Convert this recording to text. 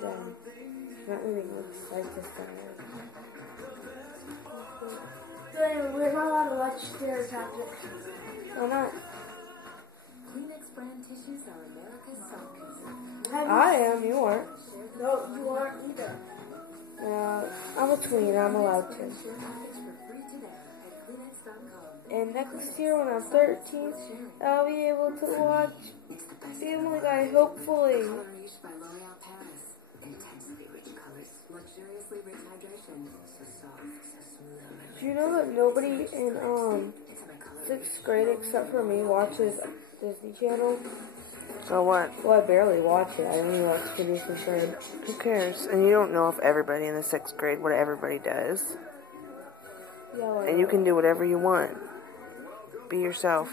Not really looks like this guy. We're not allowed to watch Stereotactic. Why not? Kleenex brand tissues are America's soft consumer. I am, you aren't. No, you aren't either. I'm a tween, I'm allowed to. Package for free today at Kleenex.com. And next year when I'm 13, I'll be able to watch Family Guy, hopefully. Coloration by L'Oreal Paris. Intensely rich colors. Luxuriously rich hydration. So soft, so smooth. Do you know that nobody in 6th grade except for me watches Disney Channel? So what? Well, I barely watch it. I only watch Phineas and Ferb. Who cares? And you don't know if everybody in the 6th grade what everybody does. Yeah, And you can do whatever you want. Be yourself.